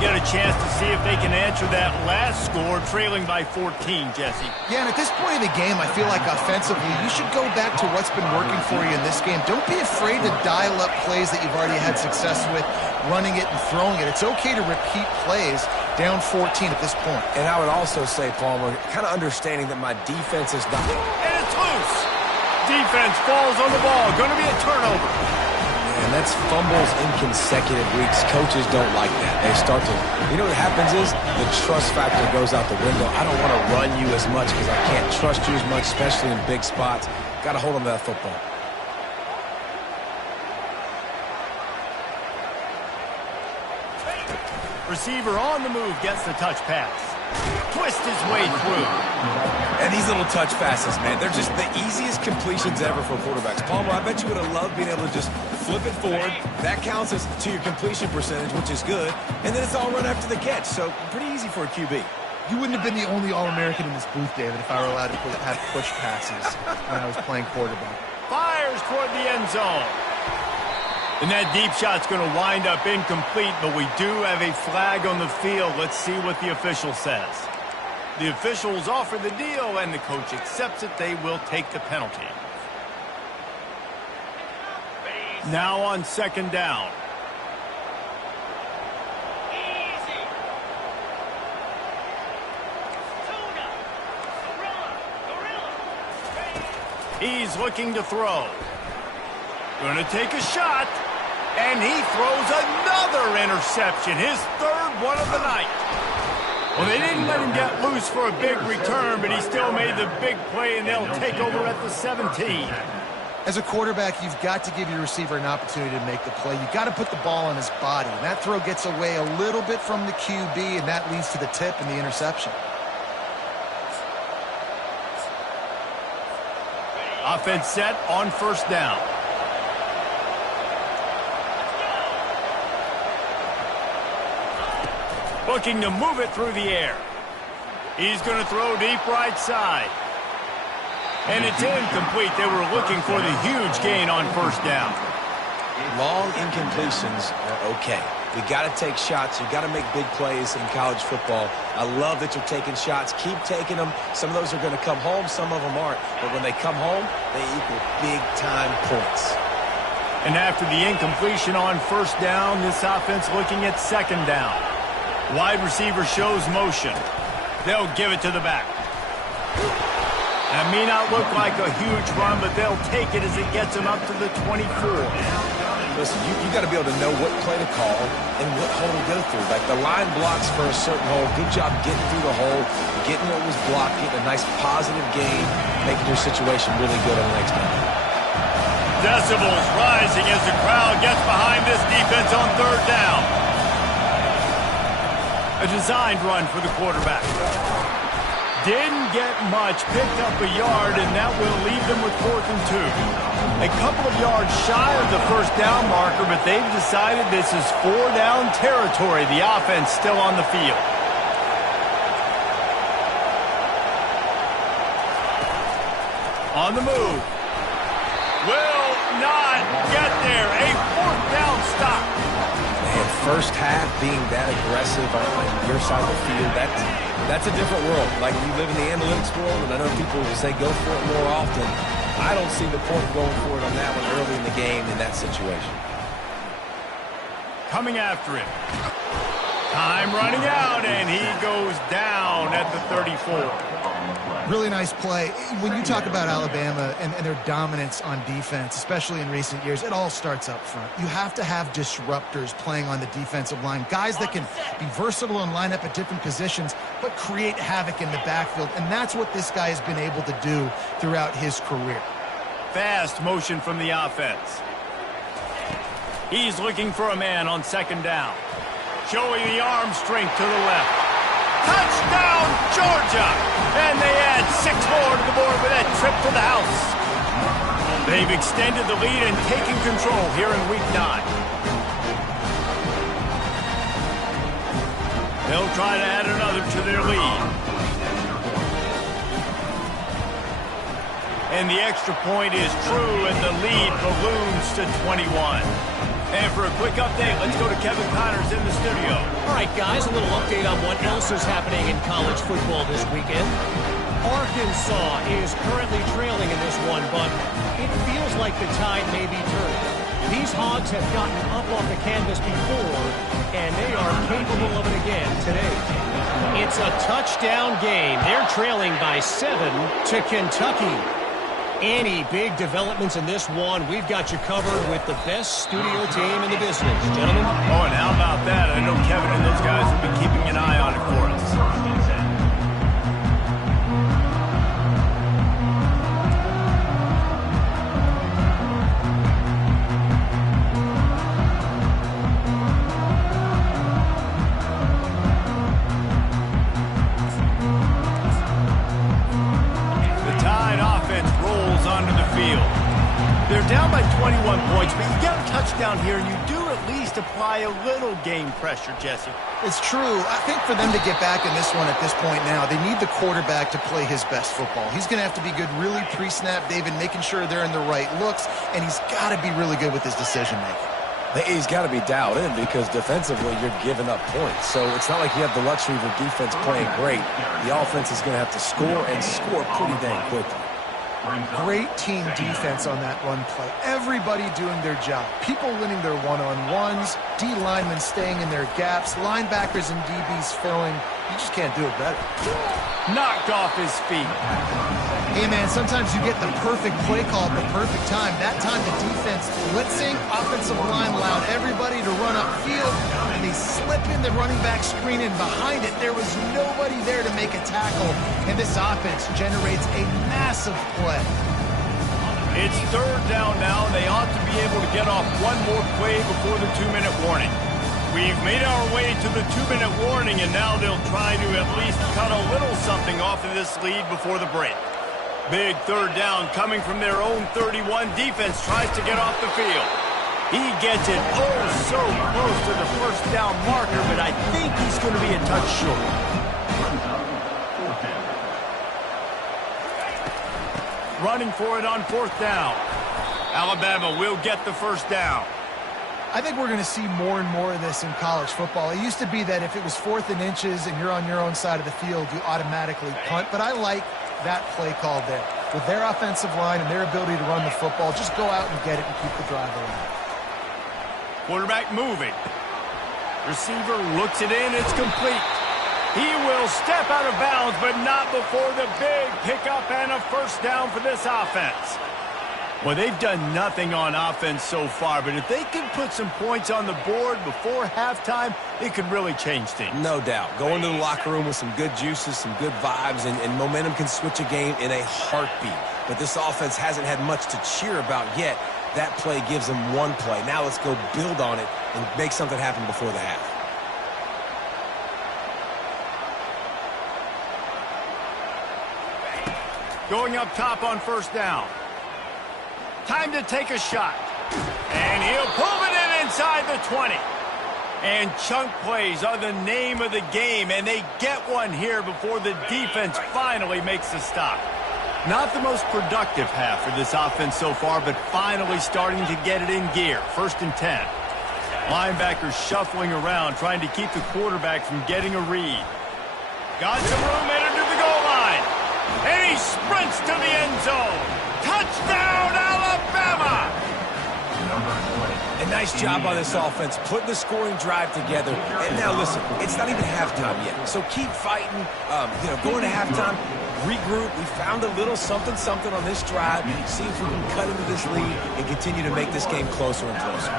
get a chance to see if they can answer that last score, trailing by 14, Jesse. Yeah, and at this point in the game, I feel like offensively, you should go back to what's been working for you in this game. Don't be afraid to dial up plays that you've already had success with, running it and throwing it. It's okay to repeat plays down 14 at this point. And I would also say, Palmer, kind of understanding that my defense is not... And it's loose. Defense falls on the ball. Going to be a turnover. And that's fumbles in consecutive weeks. Coaches don't like that. They start to, you know what happens is the trust factor goes out the window. I don't want to run you as much because I can't trust you as much, especially in big spots. Got to hold on to that football. Receiver on the move gets the touch pass. Twist his way through. And these little touch passes, man, they're just the easiest completions ever for quarterbacks. Palmer, I bet you would have loved being able to just flip it forward. That counts as to your completion percentage, which is good. And then it's all run after the catch, so pretty easy for a QB. You wouldn't have been the only All-American in this booth, David, if I were allowed to have push passes when I was playing quarterback. Fires toward the end zone. And that deep shot's going to wind up incomplete, but we do have a flag on the field. Let's see what the official says. The officials offer the deal, and the coach accepts it. They will take the penalty. Now on second down. He's looking to throw. Going to take a shot. And he throws another interception, his third one of the night. Well, they didn't let him get loose for a big return, but he still made the big play, and they'll take over at the 17. As a quarterback, you've got to give your receiver an opportunity to make the play. You've got to put the ball on his body. And that throw gets away a little bit from the QB, and that leads to the tip and the interception. Offense set on first down. Looking to move it through the air. He's going to throw deep right side. And it's incomplete. They were looking for the huge gain on first down. Long incompletions are okay. We got to take shots. You got to make big plays in college football. I love that you're taking shots. Keep taking them. Some of those are going to come home. Some of them aren't. But when they come home, they equal big-time points. And after the incompletion on first down, this offense looking at second down. Wide receiver shows motion. They'll give it to the back. That may not look like a huge run, but they'll take it as it gets them up to the 24. Listen, you got to be able to know what play to call and what hole to go through. Like the line blocks for a certain hole. Good job getting through the hole, getting what was blocked, getting a nice positive gain, making your situation really good on the next down. Decibels rising as the crowd gets behind this defense on third down. A designed run for the quarterback. Didn't get much, picked up a yard, and that will leave them with 4th and 2. A couple of yards shy of the first down marker, but they've decided this is 4-down territory. The offense still on the field. On the move. Will not get there. A 4th down stop. And first half being that aggressive on your side of the field, that's a different world. Like you live in the analytics world, and I know people will say go for it more often. I don't see the point of going for it on that one early in the game in that situation. Coming after him. Time running out, and he goes down at the 34. Really nice play. When you talk about Alabama and their dominance on defense, especially in recent years, it all starts up front. You have to have disruptors playing on the defensive line, guys that can be versatile and line up at different positions, but create havoc in the backfield, and that's what this guy has been able to do throughout his career. Fast motion from the offense. He's looking for a man on second down. Showing the arm strength to the left. Touchdown, Georgia! And they add 6 more to the board with that trip to the house. They've extended the lead and taken control here in Week 9. They'll try to add another to their lead. And the extra point is true, and the lead balloons to 21. And for a quick update, let's go to Kevin Connors in the studio. All right, guys, a little update on what else is happening in college football this weekend. Arkansas is currently trailing in this one, but it feels like the tide may be turning. These Hogs have gotten up off the canvas before, and they are capable of it again today. It's a touchdown game. They're trailing by 7 to Kentucky. Any big developments in this one, we've got you covered with the best studio team in the business, gentlemen. Oh, and how about that? I know Kevin and those guys will be keeping an eye on it for us. They're down by 21 points, but you get a touchdown here, and you do at least apply a little game pressure, Jesse. It's true. I think for them to get back in this one at this point now, they need the quarterback to play his best football. He's going to have to be good really pre-snap, David, making sure they're in the right looks, and he's got to be really good with his decision-making. He's got to be dialed in because defensively you're giving up points. So it's not like you have the luxury of your defense playing great. The offense is going to have to score and score pretty dang quickly. Great team defense on that run play. Everybody doing their job. People winning their one-on-ones, D linemen staying in their gaps, linebackers and DBs filling. You just can't do it better. Knocked off his feet. Hey, man, sometimes you get the perfect play call at the perfect time. That time the defense blitzing, offensive line allowed everybody to run upfield, and they slip in the running back screen, and behind it, there was nobody there to make a tackle, and this offense generates a massive play. It's third down now, and they ought to be able to get off one more play before the 2-minute warning. We've made our way to the 2-minute warning, and now they'll try to at least cut a little something off of this lead before the break. Big third down coming from their own 31. Defense tries to get off the field. He gets it so close to the first down marker, but I think he's going to be a touch short. Running for it on fourth down. Alabama will get the first down. I think we're going to see more and more of this in college football. It used to be that if it was 4th and inches and you're on your own side of the field, you automatically punt. But I like that play call there. With their offensive line and their ability to run the football, just go out and get it and keep the drive alive. Quarterback moving. Receiver looks it in. It's complete. He will step out of bounds, but not before the big pickup and a first down for this offense. Well, they've done nothing on offense so far, but if they can put some points on the board before halftime, it could really change things. No doubt. Go into the locker room with some good juices, some good vibes, and momentum can switch a game in a heartbeat. But this offense hasn't had much to cheer about yet. That play gives them one play. Now let's go build on it and make something happen before the half. Going up top on first down. Time to take a shot. And he'll pull it in inside the 20. And chunk plays are the name of the game, and they get one here before the defense finally makes the stop. Not the most productive half for this offense so far, but finally starting to get it in gear. 1st and 10. Linebackers shuffling around, trying to keep the quarterback from getting a read. Got some room, entered to the goal line. And he sprints to the end zone. Touchdown, Alabama! A nice job on this offense, putting the scoring drive together. And now, listen, it's not even halftime yet. So keep fighting, going to halftime, regroup. We found a little something on this drive. See if we can cut into this lead and continue to make this game closer and closer.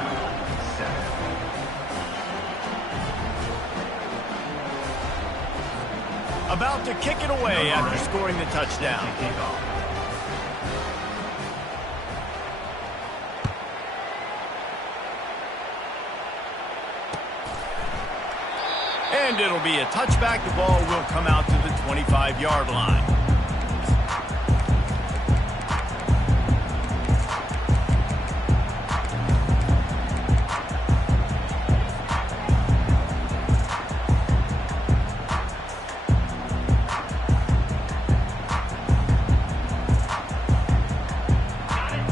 About to kick it away after scoring the touchdown. And it'll be a touchback. The ball will come out to the 25-yard line.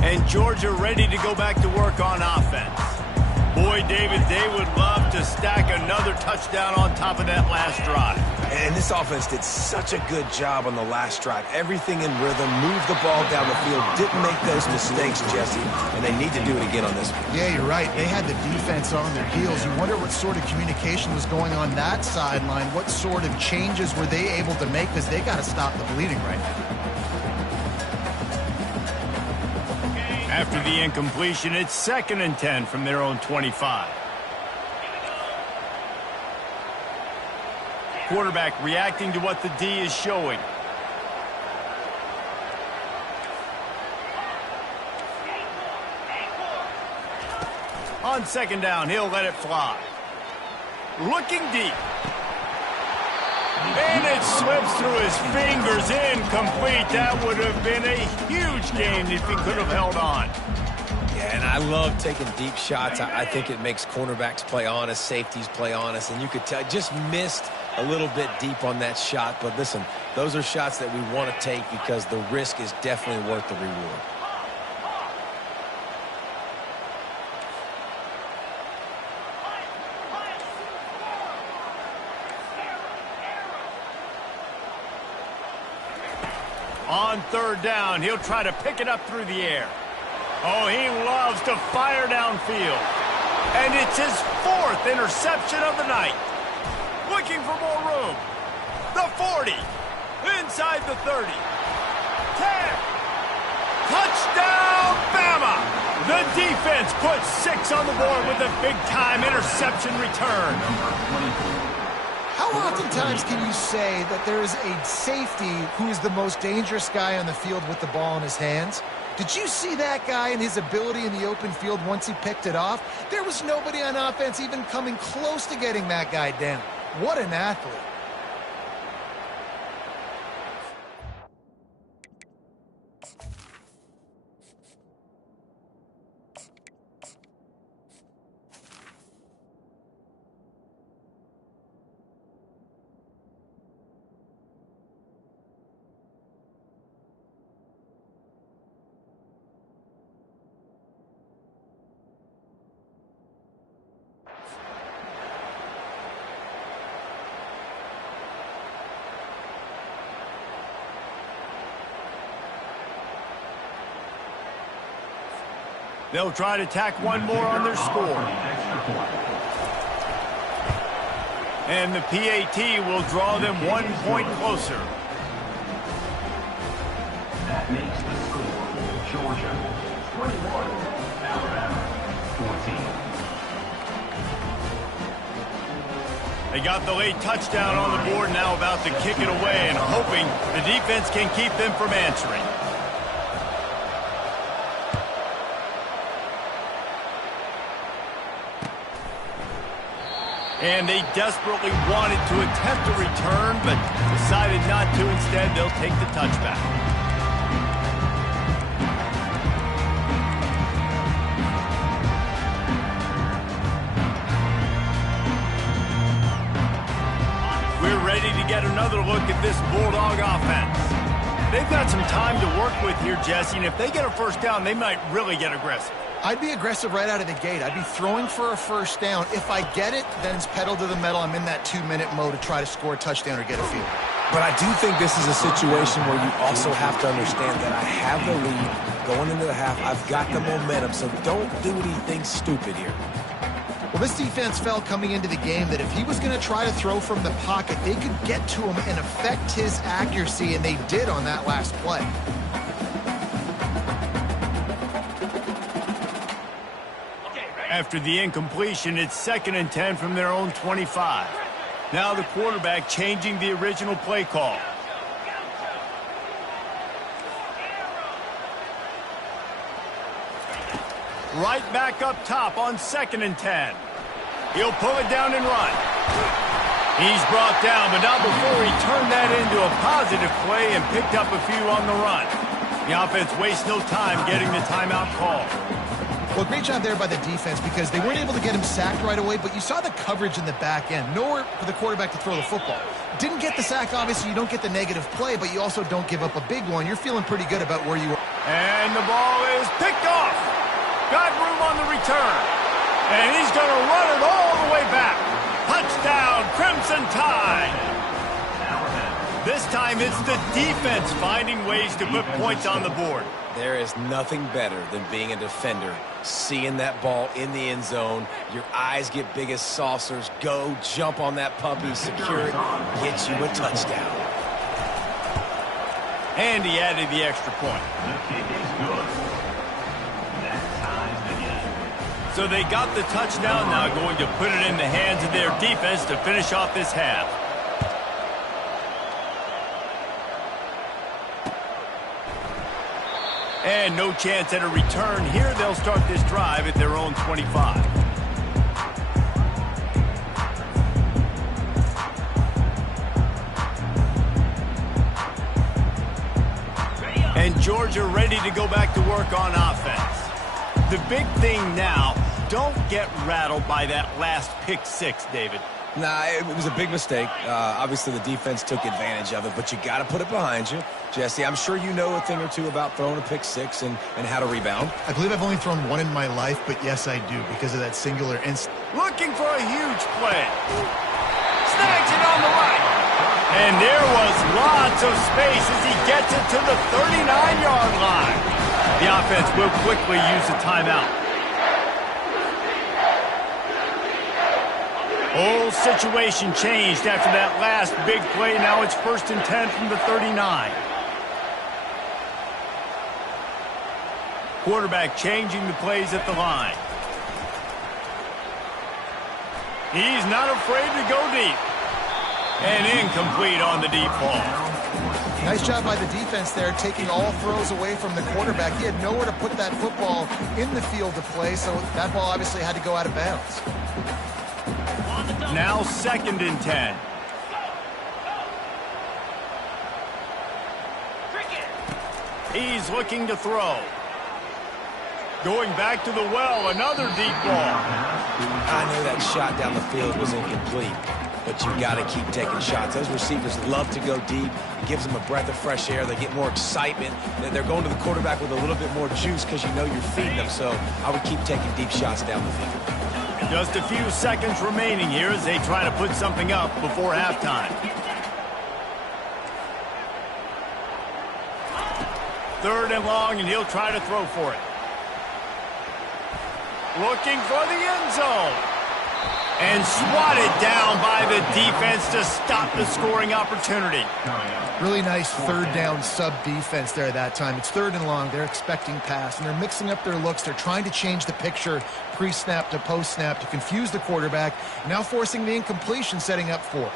And Georgia ready to go back to work on offense. Boy, David, they would love to stack another touchdown on top of that last drive. And this offense did such a good job on the last drive. Everything in rhythm, moved the ball down the field, didn't make those mistakes, Jesse, and they need to do it again on this one. Yeah, you're right. They had the defense on their heels. You wonder what sort of communication was going on that sideline. What sort of changes were they able to make, because they got to stop the bleeding right now. After the incompletion, it's 2nd and 10 from their own 25. Quarterback reacting to what the D is showing. On 2nd down, he'll let it fly. Looking deep. And it slips through his fingers, incomplete. That would have been a huge gain if he could have held on. Yeah, and I love taking deep shots. I think it makes cornerbacks play honest, safeties play honest, and you could tell just missed a little bit deep on that shot. But listen, those are shots that we want to take because the risk is definitely worth the reward. On 3rd down, he'll try to pick it up through the air. Oh, he loves to fire downfield. And it's his 4th interception of the night. Looking for more room. The 40. Inside the 30. 10. Touchdown, Bama! The defense puts 6 on the board with a big-time interception return. How oftentimes can you say that there is a safety who is the most dangerous guy on the field with the ball in his hands? Did you see that guy and his ability in the open field once he picked it off? There was nobody on offense even coming close to getting that guy down. What an athlete. They'll try to tack one more on their score. And the PAT will draw them 1 point closer. That makes the score Georgia 21, Alabama 14. They got the late touchdown on the board, now about to kick it away and hoping the defense can keep them from answering. And they desperately wanted to attempt a return, but decided not to. Instead, they'll take the touchback. We're ready to get another look at this Bulldog offense. They've got some time to work with here, Jesse, and if they get a first down, they might really get aggressive. I'd be aggressive right out of the gate. I'd be throwing for a first down. If I get it, then it's pedal to the metal. I'm in that 2-minute mode to try to score a touchdown or get a field. But I do think this is a situation where you also have to understand that I have the lead going into the half. I've got the momentum, so don't do anything stupid here. Well, this defense felt coming into the game that if he was going to try to throw from the pocket, they could get to him and affect his accuracy, and they did on that last play. After the incompletion, it's 2nd and 10 from their own 25. Now the quarterback changing the original play call. Right back up top on 2nd and 10. He'll pull it down and run. He's brought down, but not before he turned that into a positive play and picked up a few on the run. The offense wastes no time getting the timeout call. Well, great job there by the defense because they weren't able to get him sacked right away, but you saw the coverage in the back end. Nowhere for the quarterback to throw the football. Didn't get the sack, obviously. You don't get the negative play, but you also don't give up a big one. You're feeling pretty good about where you are. And the ball is picked off. Got room on the return. And he's going to run it all the way back. Touchdown, Crimson Tide. This time it's the defense finding ways to put points on the board. There is nothing better than being a defender, seeing that ball in the end zone. Your eyes get big as saucers. Go, jump on that puppy, secure it, get you a touchdown. And he added the extra point. The kick is good. That ties the game. So they got the touchdown, now going to put it in the hands of their defense to finish off this half. And no chance at a return here. They'll start this drive at their own 25. And Georgia ready to go back to work on offense. The big thing now, don't get rattled by that last pick six, David. Nah, it was a big mistake. Obviously, the defense took advantage of it, but you got to put it behind you. Jesse, I'm sure you know a thing or two about throwing a pick six and how to rebound. I believe I've only thrown one in my life, but yes, I do, because of that singular instant. Looking for a huge play. Snags it on the right. And there was lots of space as he gets it to the 39-yard line. The offense will quickly use a timeout. Whole situation changed after that last big play. Now it's 1st and 10 from the 39. Quarterback changing the plays at the line. He's not afraid to go deep. And incomplete on the deep ball. Nice job by the defense there, taking all throws away from the quarterback. He had nowhere to put that football in the field to play, so that ball obviously had to go out of bounds. Now 2nd and 10. He's looking to throw. Going back to the well, another deep ball. I know that shot down the field was incomplete, but you got to keep taking shots. Those receivers love to go deep. It gives them a breath of fresh air. They get more excitement. They're going to the quarterback with a little bit more juice because you know you're feeding them. So I would keep taking deep shots down the field. Just a few seconds remaining here as they try to put something up before halftime. 3rd and long, and he'll try to throw for it. Looking for the end zone. And swatted down by the defense to stop the scoring opportunity. Really nice 3rd down sub-defense there that time. It's 3rd and long. They're expecting pass, and they're mixing up their looks. They're trying to change the picture pre-snap to post-snap to confuse the quarterback, now forcing the incompletion, setting up 4th.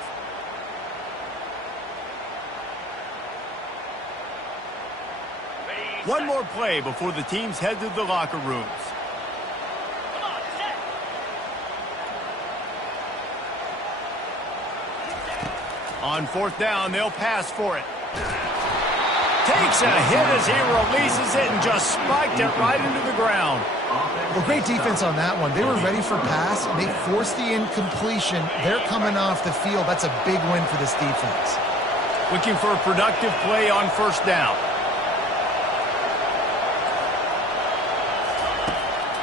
One more play before the teams head to the locker rooms. On 4th down, they'll pass for it. Takes a hit as he releases it and just spiked it right into the ground. Well, great defense on that one. They were ready for pass. They forced the incompletion. They're coming off the field. That's a big win for this defense. Looking for a productive play on 1st down.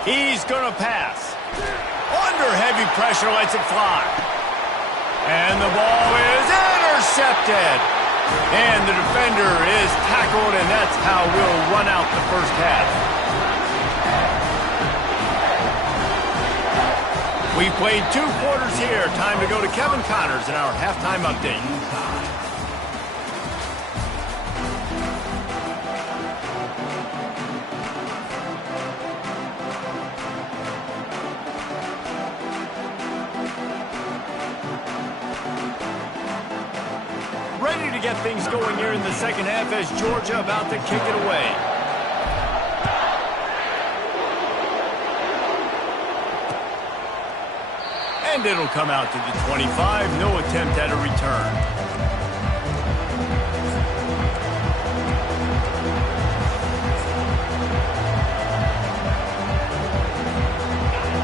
He's going to pass. Under heavy pressure, lets it fly. And the ball is intercepted. And the defender is tackled, and that's how we'll run out the 1st half. We played 2 quarters here. Time to go to Kevin Connors in our halftime update. Ready to get things going here in the 2nd half as Georgia about to kick it away. And it'll come out to the 25. No attempt at a return.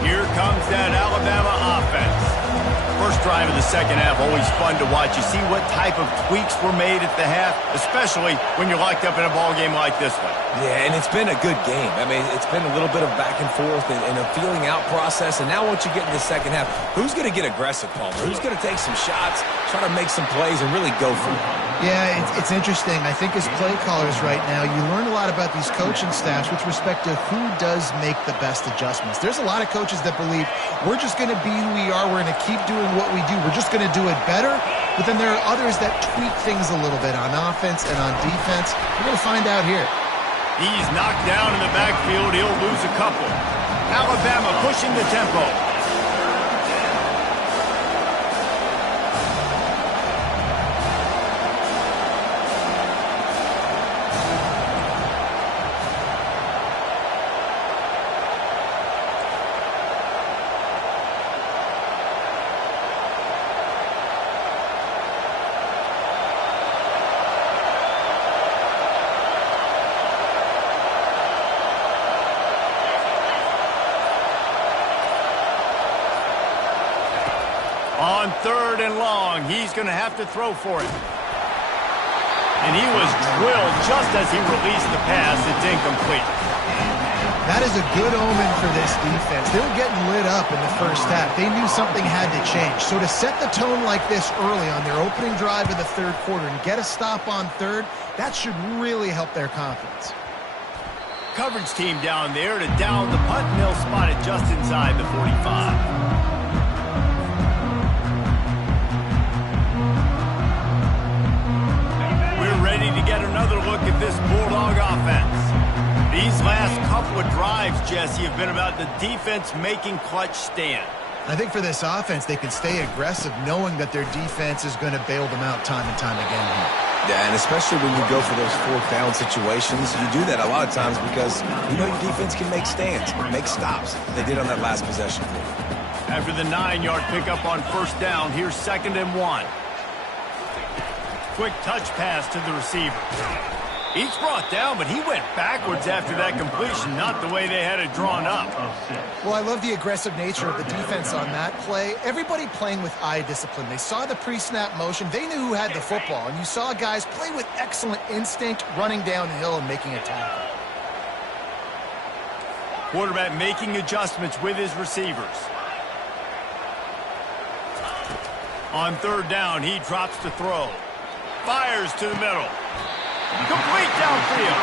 Here comes that Alabama offense. First drive of the second half, always fun to watch. You see what type of tweaks were made at the half, especially when you're locked up in a ball game like this one. Yeah, and it's been a good game. I mean, it's been a little bit of back and forth and a feeling out process. And now once you get in the second half, who's going to get aggressive, Palmer? Who's going to take some shots, try to make some plays, and really go for it? Yeah, it's interesting. I think as play callers right now, you learn a lot about these coaching staffs with respect to who does make the best adjustments. There's a lot of coaches that believe we're just going to be who we are. We're going to keep doing what we do. We're just going to do it better. But then there are others that tweak things a little bit on offense and on defense. We're going to find out here. He's knocked down in the backfield. He'll lose a couple. Alabama pushing the tempo. On third and long, he's going to have to throw for it. And he was drilled just as he released the pass. It's incomplete. That is a good omen for this defense. They were getting lit up in the first half. They knew something had to change. So to set the tone like this early on their opening drive of the third quarter and get a stop on third, that should really help their confidence. Coverage team down there to down the punt, and they'll spot it just inside the 45. Ready to get another look at this Bulldog offense. These last couple of drives, Jesse, have been about the defense making clutch stand. I think for this offense, they can stay aggressive knowing that their defense is going to bail them out time and time again here. Yeah, and especially when you go for those fourth down situations, you do that a lot of times because you know your defense can make stands, make stops. They did on that last possession. After the 9-yard pickup on first down, here's 2nd and 1. Quick touch pass to the receiver. He's brought down, but he went backwards after that completion, not the way they had it drawn up. Well, I love the aggressive nature of the defense on that play. Everybody playing with eye discipline. They saw the pre-snap motion. They knew who had the football, and you saw guys play with excellent instinct, running downhill and making a tackle. Quarterback making adjustments with his receivers. On third down, he drops to throw. Fires to the middle. Complete downfield.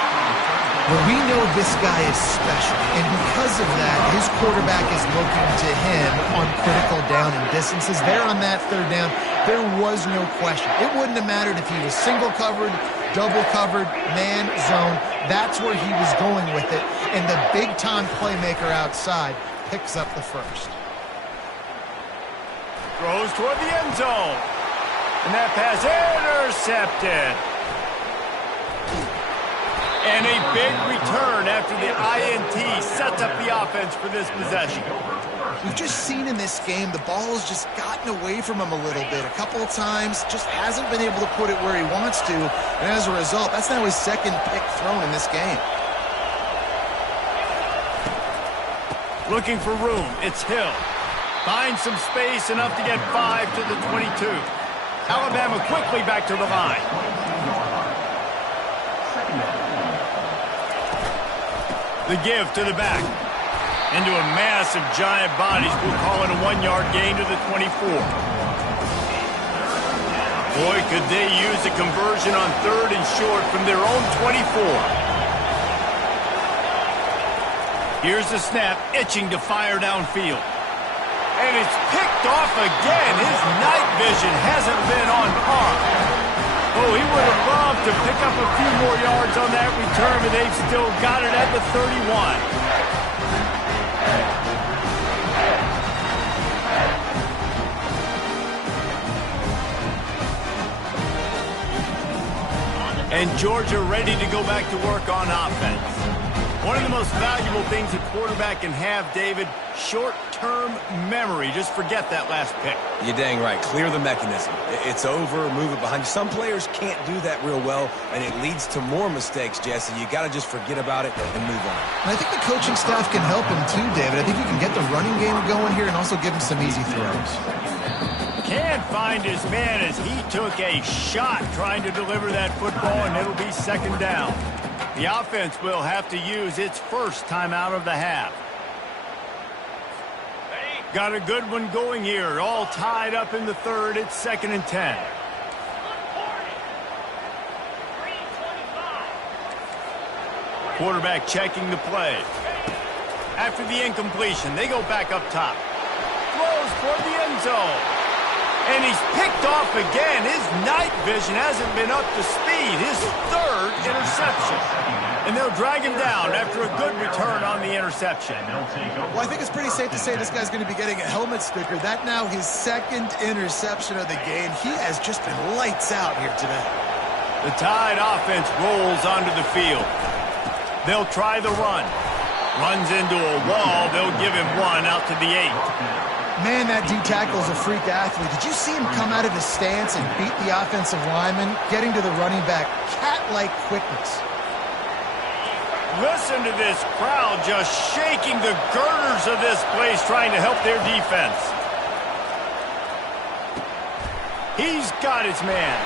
Well, we know this guy is special, and because of that, his quarterback is looking to him on critical down and distances. There on that third down, there was no question. It wouldn't have mattered if he was single covered, double covered, man, zone. That's where he was going with it, and the big-time playmaker outside picks up the first. Throws toward the end zone. And that pass intercepted. And a big return after the INT sets up the offense for this possession. We've just seen in this game the ball has just gotten away from him a little bit. A couple of times, just hasn't been able to put it where he wants to. And as a result, that's now his second pick thrown in this game. Looking for room. It's Hill. Finds some space enough to get 5 to the 22. Alabama quickly back to the line. The give to the back. Into a mass of giant bodies. We'll call it a 1-yard gain to the 24. Boy, could they use a conversion on third and short from their own 24. Here's the snap, itching to fire downfield. And it's picked off again. His night vision hasn't been on par. Oh, he would have loved to pick up a few more yards on that return, but they've still got it at the 31. And Georgia ready to go back to work on offense. One of the most valuable things a quarterback can have, David, short-term memory. Just forget that last pick. You're dang right. Clear the mechanism. It's over, move it behind you. Some players can't do that real well, and it leads to more mistakes, Jesse. You got to just forget about it and move on. And I think the coaching staff can help him too, David. I think you can get the running game going here and also give him some easy throws. Can't find his man as he took a shot trying to deliver that football, and it'll be second down. The offense will have to use its first timeout of the half. Got a good one going here. All tied up in the third. It's 2nd and 10. Quarterback checking the play. After the incompletion, they go back up top. Throws for the end zone. And he's picked off again. His night vision hasn't been up to speed. His third interception. And they'll drag him down after a good return on the interception. Well, I think it's pretty safe to say this guy's going to be getting a helmet sticker. That now his second interception of the game. He has just been lights out here today. The Tide offense rolls onto the field. They'll try the run. Runs into a wall. They'll give him one out to the 8. Man, that D-tackle is a freak athlete. Did you see him come out of his stance and beat the offensive lineman, getting to the running back? Cat-like quickness. Listen to this crowd just shaking the girders of this place trying to help their defense. He's got his man.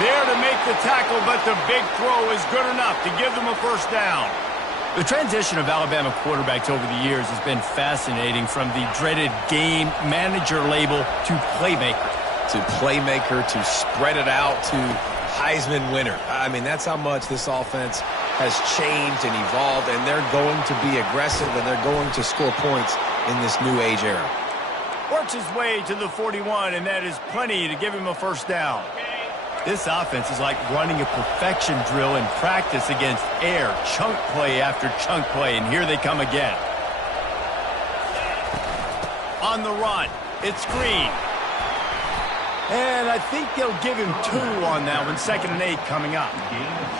There to make the tackle, but the big throw is good enough to give them a first down. The transition of Alabama quarterbacks over the years has been fascinating, from the dreaded game manager label to playmaker. To playmaker, to spread it out, to Heisman winner. I mean, that's how much this offense has changed and evolved, and they're going to be aggressive, and they're going to score points in this new age era. Works his way to the 41, and that is plenty to give him a first down. This offense is like running a perfection drill in practice against air, chunk play after chunk play, and here they come again. On the run, it's Green. And I think they'll give him 2 on that one. 2nd and 8 coming up.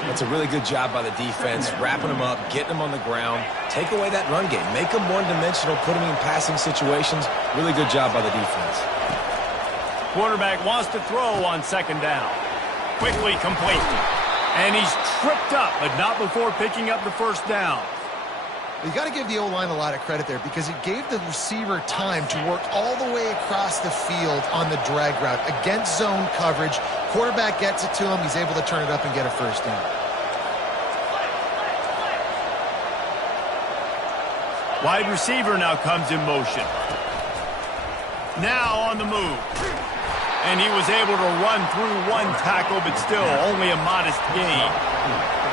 That's a really good job by the defense, wrapping them up, getting them on the ground. Take away that run game. Make them one-dimensional, put them in passing situations. Really good job by the defense. Quarterback wants to throw on 2nd down. Quickly complete. And he's tripped up, but not before picking up the first down. You got to give the O-line a lot of credit there, because it gave the receiver time to work all the way across the field on the drag route against zone coverage. Quarterback gets it to him. He's able to turn it up and get a first down. Wide receiver now comes in motion. Now on the move. And he was able to run through one tackle, but still only a modest gain.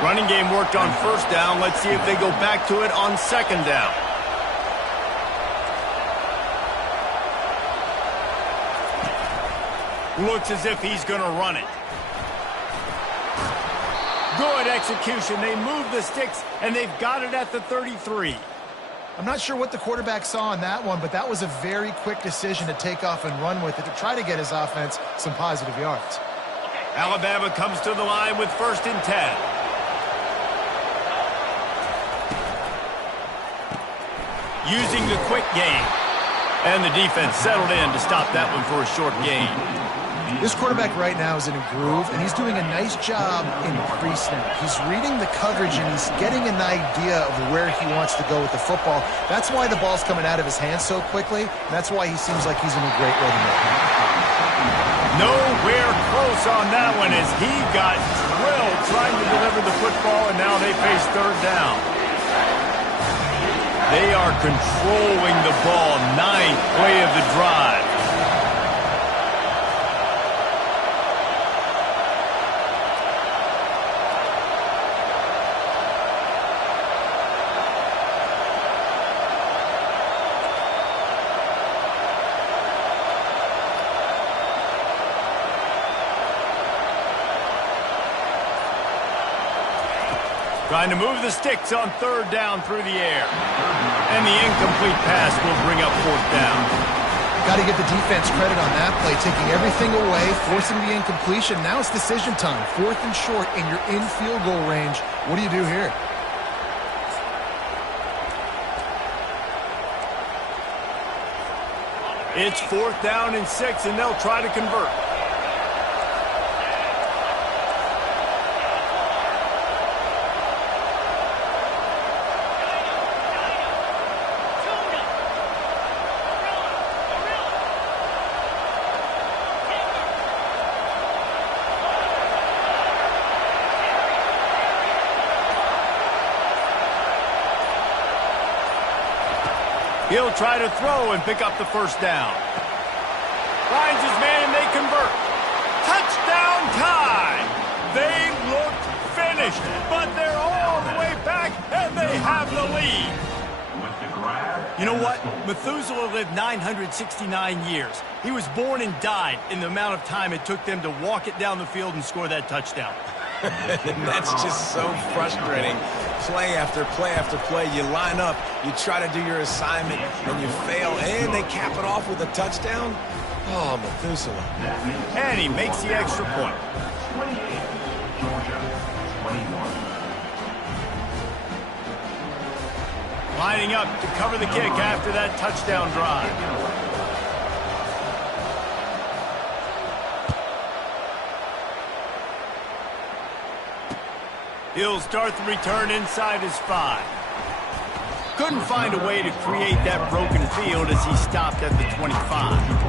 Running game worked on first down. Let's see if they go back to it on 2nd down. Looks as if he's going to run it. Good execution. They move the sticks, and they've got it at the 33. I'm not sure what the quarterback saw on that one, but that was a very quick decision to take off and run with it to try to get his offense some positive yards. Alabama comes to the line with 1st and 10. Using the quick game. And the defense settled in to stop that one for a short gain. This quarterback right now is in a groove, and he's doing a nice job in pre-snap. He's reading the coverage, and he's getting an idea of where he wants to go with the football. That's why the ball's coming out of his hands so quickly, and that's why he seems like he's in a great rhythm. Nowhere close on that one as he got drilled trying to deliver the football, and now they face 3rd down. They are controlling the ball. 9th play of the drive. Trying to move the sticks on 3rd down through the air. And the incomplete pass will bring up 4th down. Got to give the defense credit on that play, taking everything away, forcing the incompletion. Now it's decision time. 4th and short, and you're in field goal range. What do you do here? It's 4th down and 6, and they'll try to convert. He'll try to throw and pick up the first down. Finds his man and they convert. Touchdown tie! They looked finished, but they're all the way back and they have the lead. You know what? Methuselah lived 969 years. He was born and died in the amount of time it took them to walk it down the field and score that touchdown. That's just so frustrating. Play after play after play. You line up, you try to do your assignment, and you fail, and they cap it off with a touchdown? Oh, Methuselah. And he makes the extra point. 28, Georgia, 21. Lining up to cover the kick after that touchdown drive. He'll start the return inside his 5. Couldn't find a way to create that broken field as he stopped at the 25.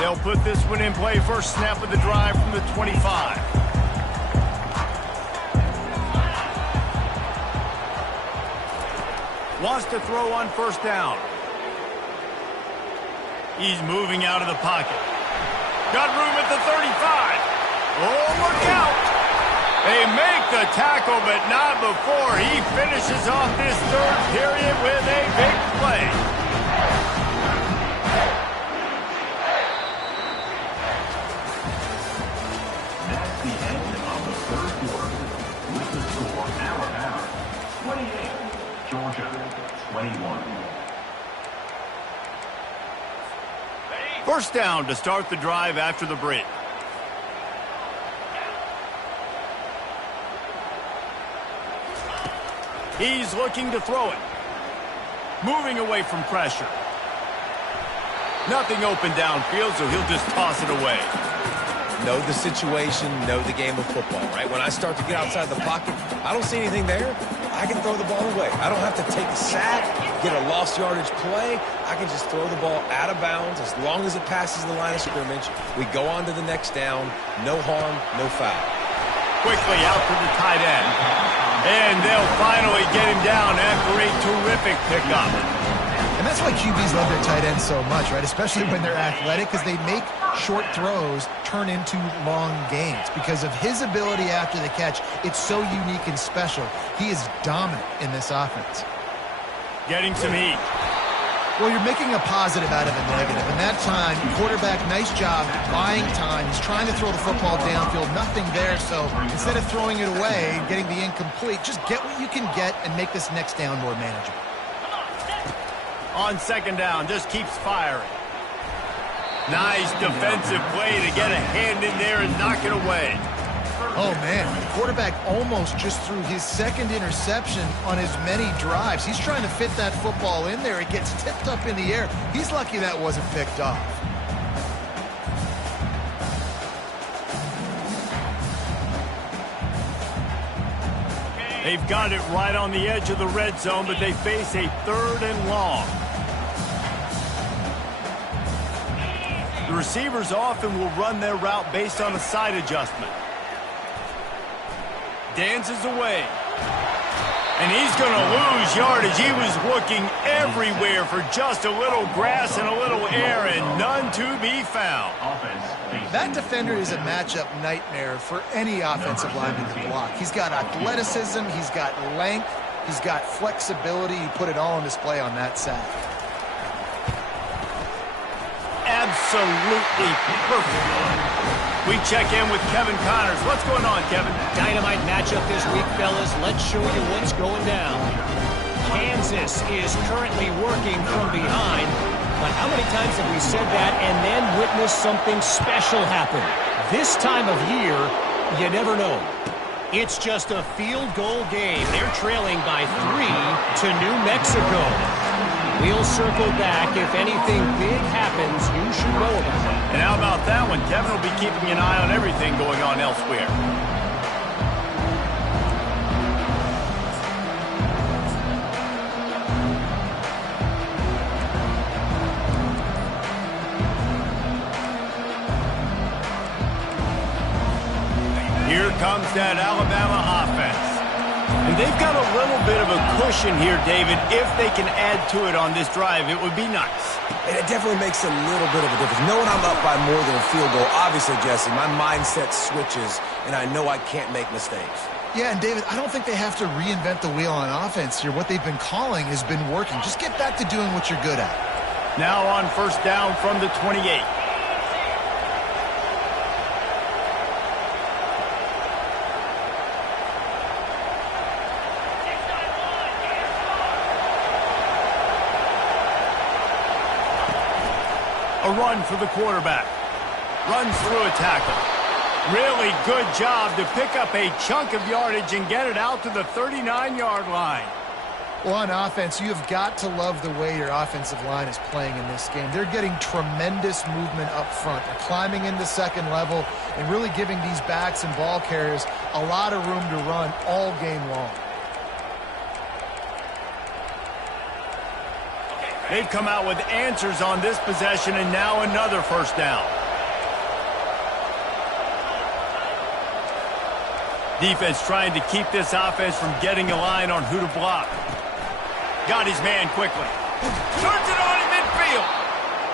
They'll put this one in play first snap of the drive from the 25. Wants to throw on first down. He's moving out of the pocket. Got room at the 35. Oh, look out! They make the tackle, but not before he finishes off this third period with a big play. That's the end of the third quarter. With the score, Alabama 28, Georgia 21. First down to start the drive after the break. He's looking to throw it. Moving away from pressure. Nothing open downfield, so he'll just toss it away. Know the situation, know the game of football, right? When I start to get outside the pocket, I don't see anything there. I can throw the ball away. I don't have to take a sack, get a lost yardage play. I can just throw the ball out of bounds as long as it passes the line of scrimmage. We go on to the next down. No harm, no foul. Quickly out to the tight end. And they'll finally get him down after a terrific pickup. And that's why QBs love their tight ends so much, right? Especially when they're athletic, because they make short throws turn into long gains. Because of his ability after the catch, it's so unique and special. He is dominant in this offense. Getting some heat. Well, you're making a positive out of a negative. And that time, quarterback, nice job buying time. He's trying to throw the football downfield. Nothing there. So instead of throwing it away and getting the incomplete, just get what you can get and make this next down more manageable. On second down, just keeps firing. Nice defensive play to get a hand in there and knock it away. Oh, man, the quarterback almost just threw his second interception on as many drives. He's trying to fit that football in there. It gets tipped up in the air. He's lucky that wasn't picked off. They've got it right on the edge of the red zone, but they face a 3rd and long. The receivers often will run their route based on a side adjustment. Dances away. And he's going to lose yardage. He was looking everywhere for just a little grass and a little air, and none to be found. That defender is a matchup nightmare for any offensive lineman to block. He's got athleticism, he's got length, he's got flexibility. He put it all on display on that sack. Absolutely perfect. We check in with Kevin Connors. What's going on, Kevin? Dynamite matchup this week, fellas. Let's show you what's going down. Kansas is currently working from behind. But how many times have we said that and then witnessed something special happen? This time of year, you never know. It's just a field goal game. They're trailing by 3 to New Mexico. We'll circle back. If anything big happens, you should know about it. And how about that one? Kevin will be keeping an eye on everything going on elsewhere. that Alabama offense. And they've got a little bit of a cushion here, David. If they can add to it on this drive, it would be nice. And it definitely makes a little bit of a difference. Knowing I'm up by more than a field goal, obviously, Jesse, my mindset switches, and I know I can't make mistakes. Yeah, and David, I don't think they have to reinvent the wheel on offense here. What they've been calling has been working. Just get back to doing what you're good at. Now on first down from the 28. A run for the quarterback. Runs through a tackle. Really good job to pick up a chunk of yardage and get it out to the 39-yard line. Well, on offense, you have got to love the way your offensive line is playing in this game. They're getting tremendous movement up front. They're climbing into second level and really giving these backs and ball carriers a lot of room to run all game long. They've come out with answers on this possession, and now another first down. Defense trying to keep this offense from getting a line on who to block. Got his man quickly. Turns it on in midfield.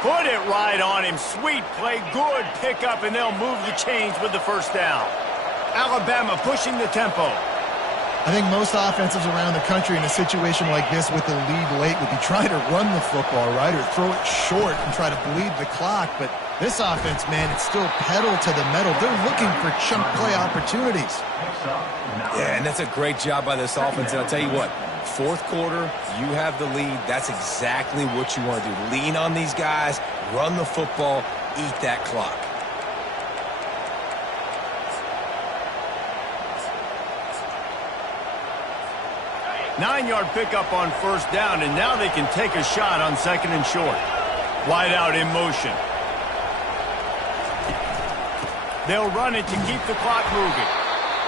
Put it right on him. Sweet play. Good pickup, and they'll move the chains with the first down. Alabama pushing the tempo. I think most offenses around the country in a situation like this with the lead late would be trying to run the football, right, or throw it short and try to bleed the clock. But this offense, man, it's still pedal to the metal. They're looking for chunk play opportunities. Yeah, and that's a great job by this offense. And I'll tell you what, fourth quarter, you have the lead. That's exactly what you want to do. Lean on these guys, run the football, eat that clock. Nine-yard pickup on first down, and now they can take a shot on second and short. Wide out in motion. They'll run it to keep the clock moving.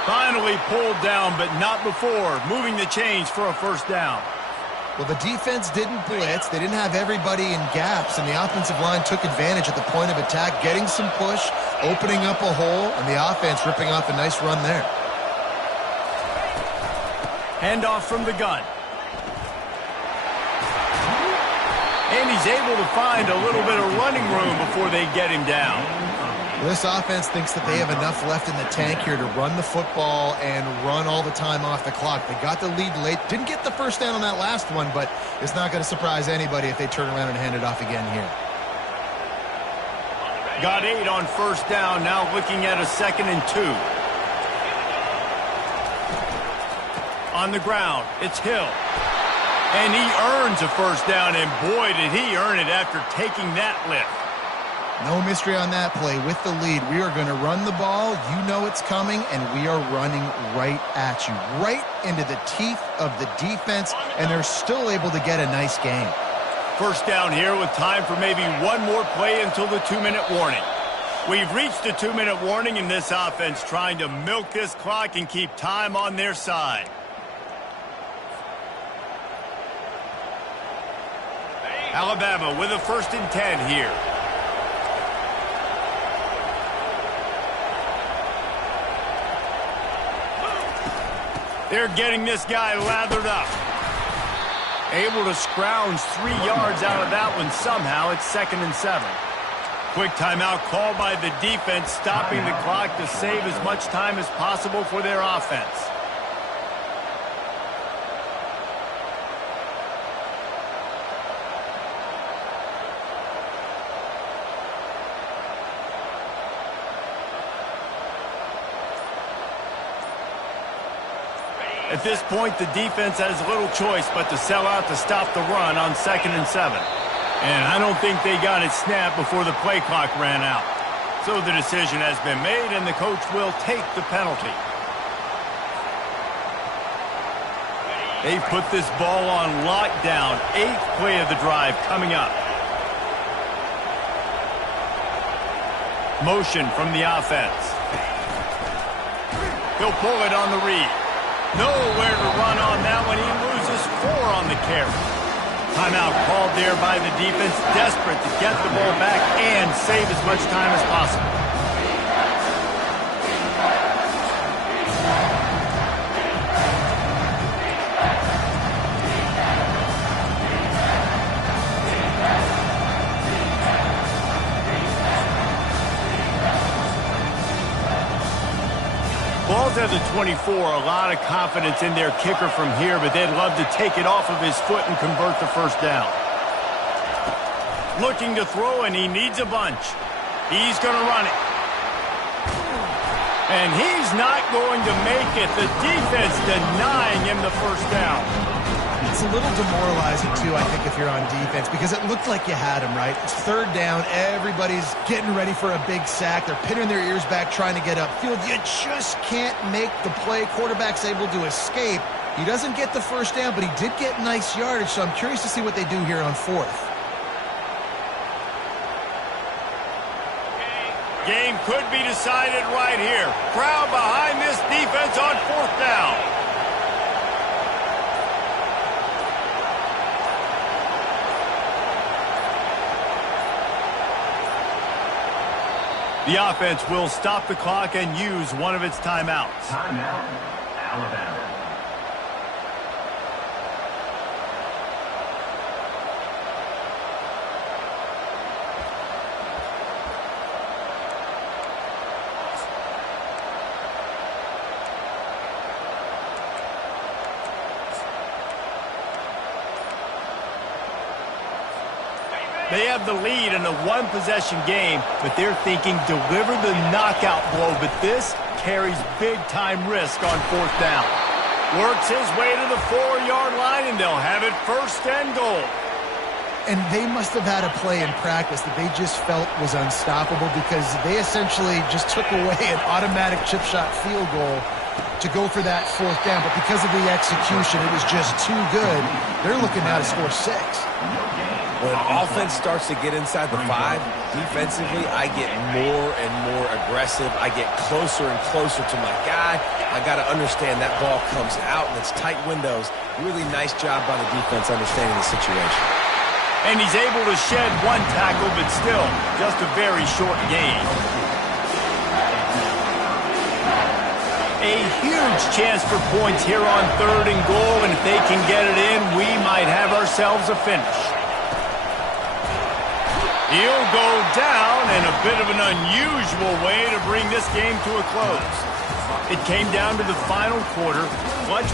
Finally pulled down, but not before. Moving the chains for a first down. Well, the defense didn't blitz. They didn't have everybody in gaps, and the offensive line took advantage at the point of attack, getting some push, opening up a hole, and the offense ripping off a nice run there. Handoff from the gun. And he's able to find a little bit of running room before they get him down. This offense thinks that they have enough left in the tank here to run the football and run all the time off the clock. They got the lead late. Didn't get the first down on that last one, but it's not going to surprise anybody if they turn around and hand it off again here. Got 8 on first down, now looking at a 2nd and 2. On the ground, it's Hill. And he earns a first down, and boy, did he earn it after taking that lift. No mystery on that play. With the lead, we are going to run the ball. You know it's coming, and we are running right at you, right into the teeth of the defense, and they're still able to get a nice game. First down here with time for maybe one more play until the 2-minute warning. We've reached the 2-minute warning, and this offense trying to milk this clock and keep time on their side. Alabama with a 1st and 10 here. They're getting this guy lathered up. Able to scrounge 3 yards out of that one somehow. It's 2nd and 7. Quick timeout called by the defense, stopping the clock to save as much time as possible for their offense. At this point, the defense has little choice but to sell out to stop the run on 2nd and 7. And I don't think they got it snapped before the play clock ran out. So the decision has been made, and the coach will take the penalty. They've put this ball on lockdown. 8th play of the drive coming up. Motion from the offense. He'll pull it on the read. Nowhere to run on that one. He loses 4 on the carry. Timeout called there by the defense, desperate to get the ball back and save as much time as possible. at the 24, a lot of confidence in their kicker from here, but they'd love to take it off of his foot and convert the first down. Looking to throw, and he needs a bunch. He's going to run it. And he's not going to make it. The defense denying him the first down. It's a little demoralizing, too, I think, if you're on defense, because it looked like you had him, right? It's third down. Everybody's getting ready for a big sack. They're pinning their ears back, trying to get upfield. You just can't make the play. Quarterback's able to escape. He doesn't get the first down, but he did get nice yardage, so I'm curious to see what they do here on fourth. Game could be decided right here. Crowd behind this defense on fourth down. The offense will stop the clock and use one of its timeouts. Timeout, Alabama. They have the lead in a one-possession game, but they're thinking deliver the knockout blow. But this carries big-time risk on fourth down. Works his way to the 4-yard line, and they'll have it first and goal. And they must have had a play in practice that they just felt was unstoppable, because they essentially just took away an automatic chip shot field goal to go for that fourth down. But because of the execution, it was just too good. They're looking now to score 6. When offense starts to get inside the 5, defensively, I get more and more aggressive. I get closer and closer to my guy. I got to understand that ball comes out and it's tight windows. Really nice job by the defense understanding the situation. And he's able to shed one tackle, but still, just a very short gain. A huge chance for points here on third and goal, and if they can get it in, we might have ourselves a finish. He'll go down in a bit of an unusual way to bring this game to a close. It came down to the final quarter. Clutch